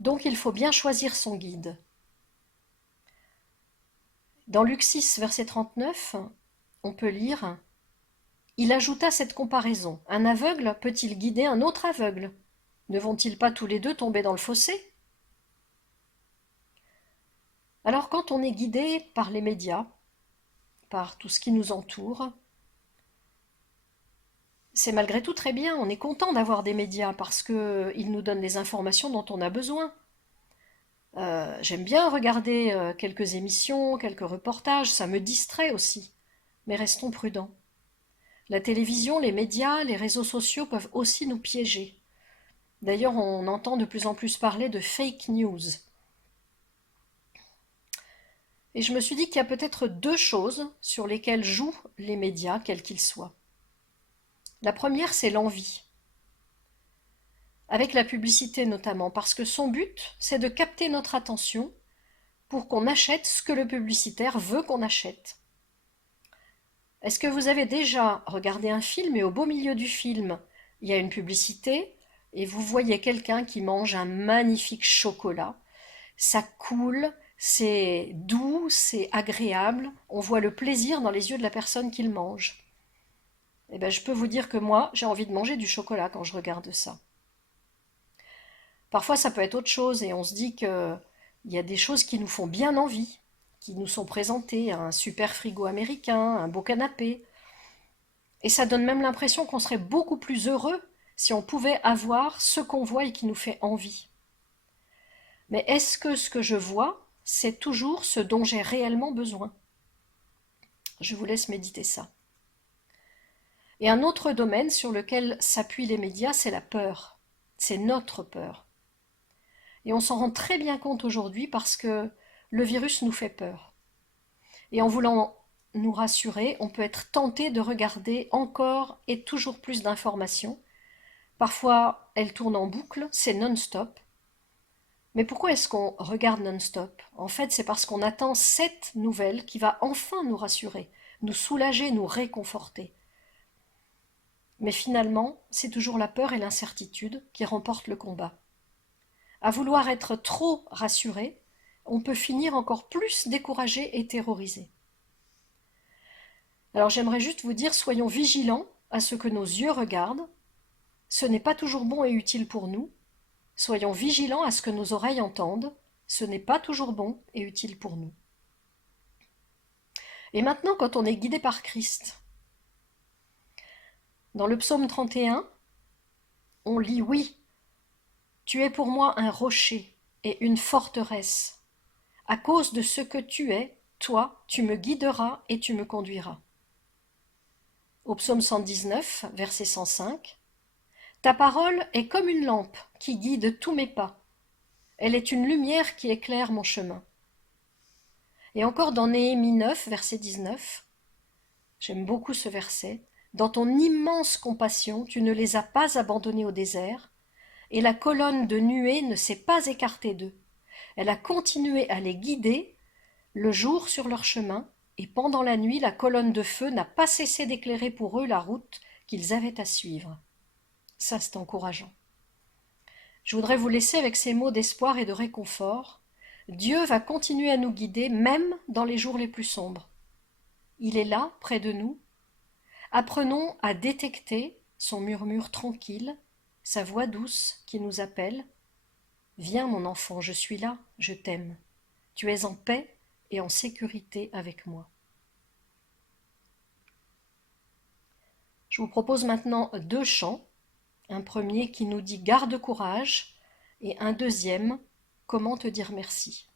Donc il faut bien choisir son guide. Dans Luc 6, verset 39, on peut lire: Il ajouta cette comparaison: un aveugle peut-il guider un autre aveugle? Ne vont-ils pas tous les deux tomber dans le fossé? Alors quand on est guidé par les médias, par tout ce qui nous entoure, c'est malgré tout très bien, on est content d'avoir des médias parce qu'ils nous donnent les informations dont on a besoin. J'aime bien regarder quelques émissions, quelques reportages, ça me distrait aussi, mais restons prudents. La télévision, les médias, les réseaux sociaux peuvent aussi nous piéger. D'ailleurs, on entend de plus en plus parler de fake news. Et je me suis dit qu'il y a peut-être deux choses sur lesquelles jouent les médias, quels qu'ils soient. La première, c'est l'envie. Avec la publicité notamment, parce que son but, c'est de capter notre attention pour qu'on achète ce que le publicitaire veut qu'on achète. Est-ce que vous avez déjà regardé un film et au beau milieu du film, il y a une publicité et vous voyez quelqu'un qui mange un magnifique chocolat? Ça coule, c'est doux, c'est agréable, on voit le plaisir dans les yeux de la personne qui le mange. Eh bien, je peux vous dire que moi, j'ai envie de manger du chocolat quand je regarde ça. Parfois, ça peut être autre chose et on se dit qu'il y a des choses qui nous font bien envie, qui nous sont présentées, un super frigo américain, un beau canapé. Et ça donne même l'impression qu'on serait beaucoup plus heureux si on pouvait avoir ce qu'on voit et qui nous fait envie. Mais est-ce que ce que je vois, c'est toujours ce dont j'ai réellement besoin? Je vous laisse méditer ça. Et un autre domaine sur lequel s'appuient les médias, c'est la peur. C'est notre peur. Et on s'en rend très bien compte aujourd'hui parce que le virus nous fait peur. Et en voulant nous rassurer, on peut être tenté de regarder encore et toujours plus d'informations. Parfois, elles tournent en boucle, c'est non-stop. Mais pourquoi est-ce qu'on regarde non-stop? En fait, c'est parce qu'on attend cette nouvelle qui va enfin nous rassurer, nous soulager, nous réconforter. Mais finalement, c'est toujours la peur et l'incertitude qui remportent le combat. À vouloir être trop rassuré, on peut finir encore plus découragé et terrorisé. Alors j'aimerais juste vous dire, soyons vigilants à ce que nos yeux regardent. Ce n'est pas toujours bon et utile pour nous. Soyons vigilants à ce que nos oreilles entendent. Ce n'est pas toujours bon et utile pour nous. Et maintenant, quand on est guidé par Christ, dans le psaume 31, on lit: Oui, tu es pour moi un rocher et une forteresse. À cause de ce que tu es, toi, tu me guideras et tu me conduiras. Au psaume 119, verset 105, ta parole est comme une lampe qui guide tous mes pas. Elle est une lumière qui éclaire mon chemin. Et encore dans Néhémie 9, verset 19, j'aime beaucoup ce verset. Dans ton immense compassion, tu ne les as pas abandonnés au désert, et la colonne de nuée ne s'est pas écartée d'eux. Elle a continué à les guider le jour sur leur chemin, et pendant la nuit, la colonne de feu n'a pas cessé d'éclairer pour eux la route qu'ils avaient à suivre. Ça, c'est encourageant. Je voudrais vous laisser avec ces mots d'espoir et de réconfort. Dieu va continuer à nous guider, même dans les jours les plus sombres. Il est là, près de nous. Apprenons à détecter son murmure tranquille, sa voix douce qui nous appelle. Viens, mon enfant, je suis là, je t'aime. Tu es en paix et en sécurité avec moi. Je vous propose maintenant deux chants. Un premier qui nous dit garde courage et un deuxième, comment te dire merci.